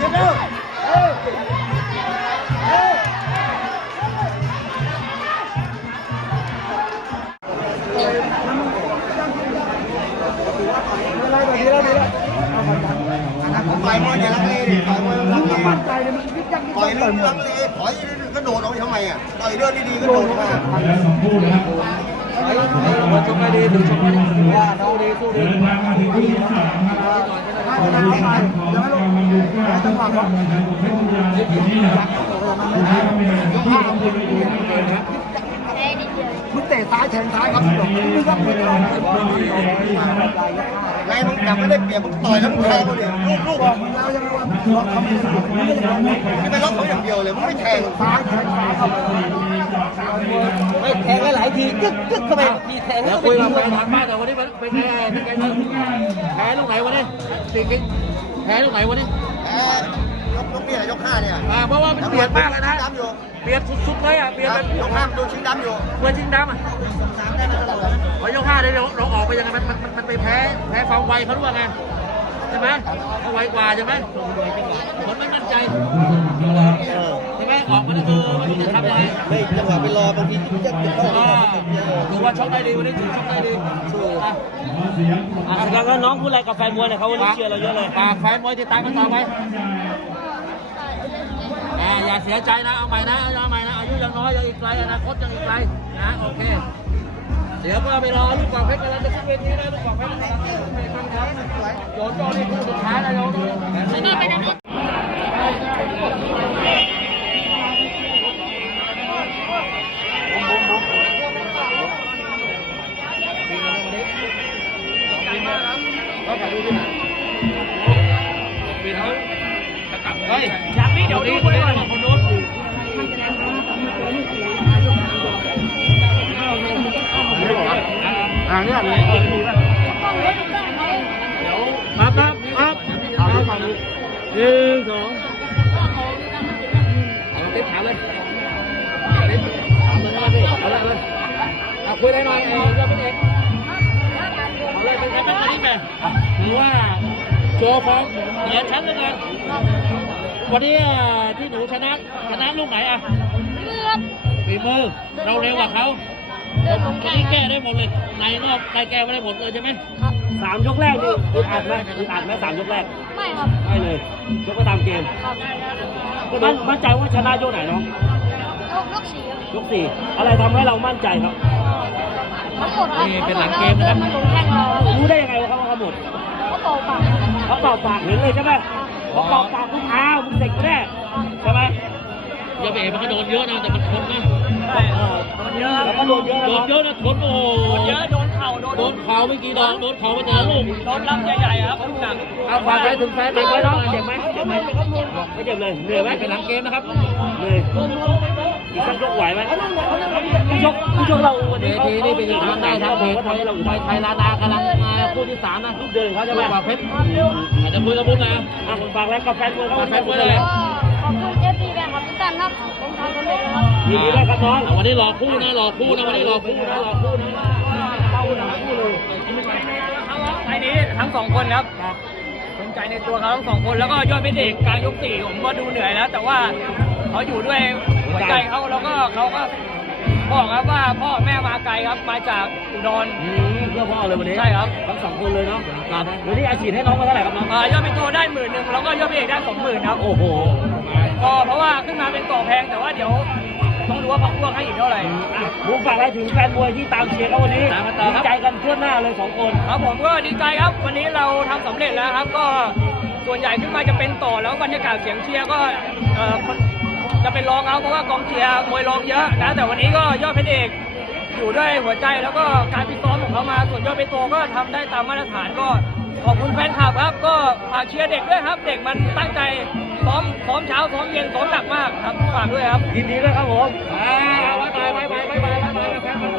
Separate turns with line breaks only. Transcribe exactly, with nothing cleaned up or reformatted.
ต่อยมวยอย่าลังเลดิต่อยมวยลังเลมั่นใจเลยมันยึดยักยึดยักต่อยลังเลถอยก็โดดออกไปทำไมอ่ะต่อยเรื่องดีๆก็โดดมา
แล้วสองคู่นะครับ
ไอ้คนชมไม่ดีถึงชมไม่ดีว่าน้องดีสู้ดี
เดินทางมาถึงคู่ที่สามครับของการมาดูว่าต้องการการแข่งขันของเพชรบุรีในปีนี้นะครับแล้วก็มีที่ของคุณไปอยู่นะครับ
มึงเตะซ้ายแทงซ้ายครับมึงก็ไม่ได้ไงมึงจับไม่ได้เปรียบมึงต่อยแล้วมึงแทงเขาเดี๋ยวลูกลูกมึงแล้วยังไงว่าล็อกเขาไม่ได้มึงไม่ได้ไม่ไปล็อกเขาอย่างเดียวเลยมึงไม่แทงซ้ายแทงซ้ายเข้าไป
ไม่แทงหลายทีกึกกึกเข้าไปมีแทงแล้วคุยกับแฟนทางบ้านแต่วันนี้เป็นไงเป็นไงแพ้ลูกไหนวันนี้ตีกิ๊กแพ้ลูกไหนวันนี้
แพ้ยกยกนี่แหละยกห้าเนี่ย
อ่าเพราะว่ามันเปลี่ยนมากเลยนะเปลี่ยนสุดๆเลยอ่ะเปลี่ยนเป็น
ยกห้าดูชิงดำอยู่
เมื่อชิงดำอ่ะพอยกห้าได้เราออกไปยังไงมันมันมันไปแพ้แพ้ความไวเขาด้วยไงใช่ไหมเขาไวกว่าใช่ไหมคนไม่มั่นใจใช่ไหมออกมาแล้วเออมันจะทำยังไง
ไม่จังหวะไปรอบางทีจะจะ
ดูว่าช็อตได้ดีวันนี้ถือช็อตได้ดี
อ่ะแล้วก็น้องพูดอะไรกับแฟนมวยเนี่ยเขาวันนี้เชียร์เราเยอะเลย
ฝากแฟนมวยติดตามกันต่อไปอย่าเสียใจนะเอาใหม่นะเอาใหม่นะอายุยังน้อยยังอีกไกลอนาคตยังอีกไกลนะโอเคเดี๋ยวก็ไปรอลูกกอล์ฟเพชรกันแล้วจะขึ้นเวทีนะลูกกอล์ฟเพชรโยนโยนนี่คู่สุดท้ายนะโยนนี่ไปนะเฮ้ยอย่างนี้เดี๋ยวดูคนนี้คนโน้น
อ่าเนี่ยเลย
เดี๋ยวครับครับครับ
เอาไปฟังดู
หนึ่งสองเอาติ๊บถามเลยถามเลยนะพี่เอาเลยเลยเอาคุยได้หน่อยเออจะเป็นเอกเอาเลยเป็นไงเป็นวันนี้แม่หรือว่าโชว์ฟอร์มเหนือชั้นเลยไงวันนี้ที่หนูชนะชนะลูกไหนอ่ะฝีมือเราเร็วกว่าเขาวันนี้แก้ได้หมดเลยในนอกใครแก้ไม่ได้หมดเลยใช่ไหม
สามยกแรกนี่อึดอัดไหมอึดอัดไหมสามยกแรก
ไม่ครับ
ไม่เลยยกก็ตามเกมมั่นมั่นใจว่าชนะยกไหนน้อง
ยกสี่
ยกสี่อะไรทำให้เรามั่นใจครับ
ทั้งหมดครับ
นี่เป็นหลังเกมนะครับ
รู้ได้ยังไงว่าเขาเขาหมด
เขาต่อปาก
เขาต่อปากเห็นเลยใช่ไหมเขาต่อปากทุกอ้าวมึงเด็กแน่ใช่ไหม
ยาเบะมันก็โดนเยอะนะแต่มันทนนะ
โดนเยอะแล้วก็โดนเยอะ
โดนเยอะนะทนโอ้
โดนเยอะโดนเข่าโดน
โดนเข่าไม่กี่ดอกโดนเข่าไปแต่ละลูก
โดนรับใหญ่ๆครับทุกหนัก
เอาฝากไปถึงแฟนไปไว้น้อง
เจ็บไหมเจ็บไหมไม่เจ็บเลยเหนื่อยไหม
เป็นหลังเกมนะครับ
เหนื่อยอีกสักยกไหวไหมยกยกเราวันนี้
ทีนี่เป็นอย่างนั้นได้ทั้งเพจไทยเราไทยลาดากำลังมาคู่ที่สามนะ
ลูกเดินเขาจะ
มาเพชรอาจจะมือละมุนนะ
ฝากแรงกับแฟนมวยเขา
แฟนมวยเลย
ขอบคุณเอฟซีแบงค์ครับทุกท่านครับผมทำสำเร็จแล้วครับ
ยินดีด้วยครับน้อง
วันนี้รอคู่นะรอคู่นะวันนี้รอคู่นะรอคู่นะ
เข้าหนังคู่เลย
ไฟนี้ทั้งสองคนครับภูมิใจในตัวเขาทั้งสองคนแล้วก็ยอดเป็นเด็กกลางยกสี่ผมก็ดูเหนื่อยแล้วแต่ว่าเขาอยู่ด้วยหัวใจเขาแล้วก็เขาก็บอกครับว่าพ่อแม่มาไกลครับมาจากอุดร
เพื่อพ่อเลยวันนี้
ใช่ครับ
ทั้งสองคนเลยเนาะวันนี้อาชีพให้น้องมาเท่าไหร่ครับน้อง
ยอดเป็นตัวได้หมื่นหนึ่งแล้วก็ยอดเป็นเอกได้สองหมื่นครับ
โอ้โห
ก็เพราะว่าขึ้นมาเป็นต่อแพงแต่ว่าเดี๋ยวต้องดูว่าพักพวกให้อีกเท่าไหร่
ผมฝากอะไรถึงแฟนมวยที่ตามเชียร์เขาวันนี้ดีใจกันทั่วหน้าเลยสองคน
ครับผมก็ดีใจครับวันนี้เราทำสำเร็จแล้วครับก็ส่วนใหญ่ขึ้นมาจะเป็นต่อแล้วบรรยากาศเสียงเชียร์ก็เอ่อจะเป็นรองเอาเพราะว่ากองเชียร์มวยรองเยอะนะแต่วันนี้ก็ยอดเพชรเอกอยู่ด้วยหัวใจแล้วก็การพิซ้อมของเขามาส่วนยอดเพชรโตก็ทำได้ตามมาตรฐานก็ขอบคุณแฟนคลับครับก็ฝากเชียร์เด็กด้วยครับเด็กมันตั้งใจซ้อมซ้อมเช้าซ้อมเย็นซ้อมหนักมากครับฝากด้วยครับ
ยินดีด้วยครับผม
อ่าไว้ไปไว้ไปไว้ไปไว้ไป